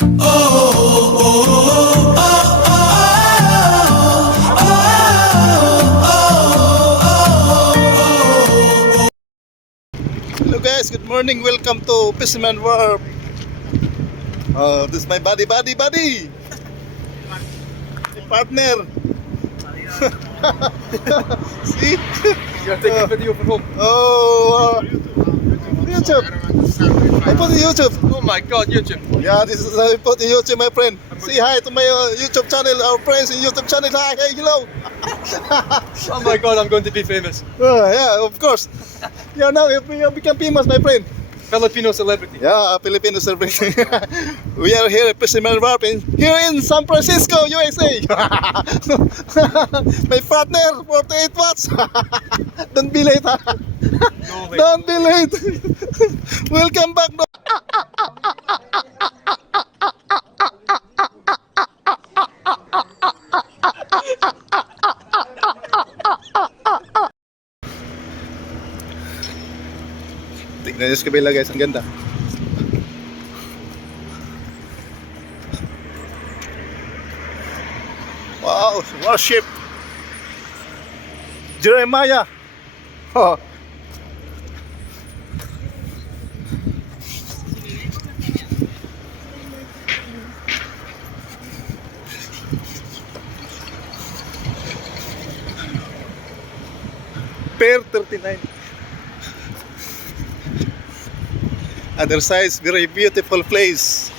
Hello guys, good morning. Welcome to Fisherman Wharf. This is my buddy. My partner. See? You're taking video from home. YouTube. I put in YouTube. Oh my god, YouTube. Yeah, this is how I put in YouTube, my friend. Say hi to my YouTube channel, our friends in YouTube channel. Hi, hello. Oh my god, I'm going to be famous. Yeah, of course. Yeah, now you become famous, my friend. Filipino celebrity. Yeah, Filipino celebrity. We are here at Fisherman Wharf here in San Francisco, USA. My partner, 48 watts. Don't be late, ha? No way. Don't be late. Welcome back. Tignan nyo sa kabila guys, ang ganda. Wow, warship Jeremiah. Oh. Pair 39. Other side, very beautiful place.